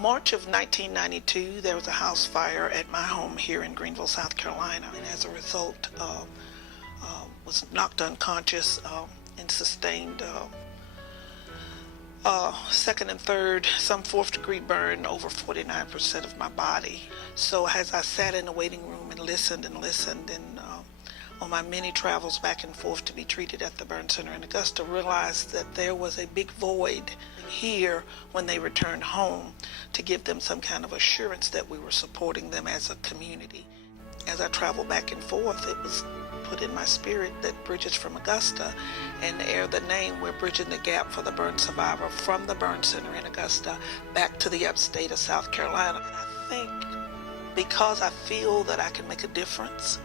March of 1992, there was a house fire at my home here in Greenville, South Carolina, and as a result, was knocked unconscious and sustained second and third, some fourth-degree burn over 49% of my body. So as I sat in the waiting room and listened, and on my many travels back and forth to be treated at the burn center in Augusta, realized that there was a big void here when they returned home, to give them some kind of assurance that we were supporting them as a community. As I traveled back and forth, it was put in my spirit that Bridges from Augusta, and ere the name, we're bridging the gap for the burn survivor from the burn center in Augusta back to the upstate of South Carolina. And I think because I feel that I can make a difference,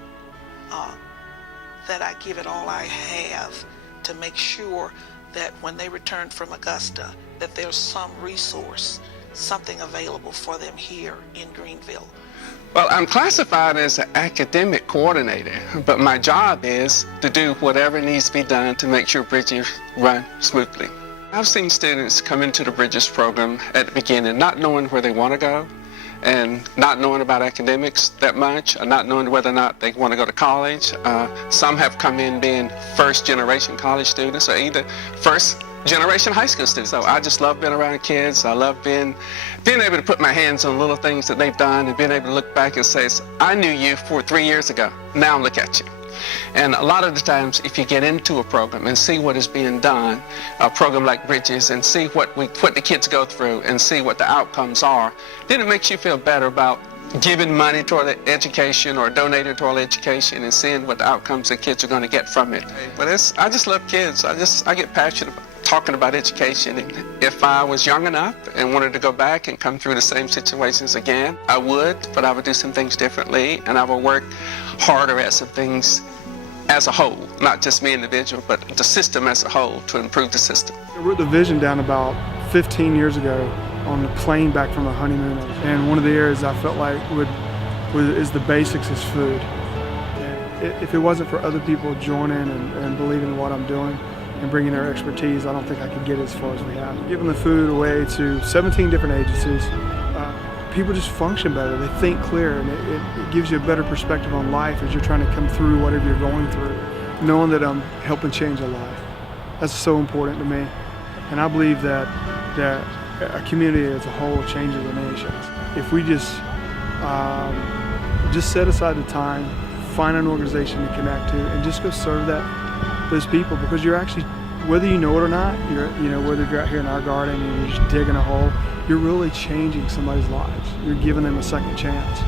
that I give it all I have to make sure that when they return from Augusta, that there's some resource, something available for them here in Greenville. Well, I'm classified as an academic coordinator, but my job is to do whatever needs to be done to make sure Bridges run smoothly. I've seen students come into the Bridges program at the beginning not knowing where they want to go, and not knowing about academics that much, or not knowing whether or not they want to go to college. Some have come in being first-generation college students, or either first-generation high school students. So I just love being around kids. I love being able to put my hands on little things that they've done, and being able to look back and say, I knew you 3 years ago. Now look at you. And a lot of the times, if you get into a program and see what is being done, a program like Bridges, and see what the kids go through and see what the outcomes are, then it makes you feel better about giving money toward education or donating toward education and seeing what the outcomes the kids are going to get from it. But I just love kids. I get passionate about talking about education. And if I was young enough and wanted to go back and come through the same situations again, I would, but I would do some things differently, and I would work harder at some things as a whole, not just me individual, but the system as a whole, to improve the system. I wrote the vision down about 15 years ago on the plane back from a honeymoon, and one of the areas I felt like is the basics is food. And if it wasn't for other people joining and believing in what I'm doing and bringing their expertise, I don't think I could get as far as we have. Giving the food away to 17 different agencies, people just function better. They think clear, and it gives you a better perspective on life as you're trying to come through whatever you're going through, knowing that I'm helping change a life. That's so important to me, and I believe that a community as a whole changes a nation. If we just set aside the time, find an organization to connect to, and just go serve those people, because you're actually, whether you know it or not, whether you're out here in our garden and you're just digging a hole, you're really changing somebody's lives. You're giving them a second chance.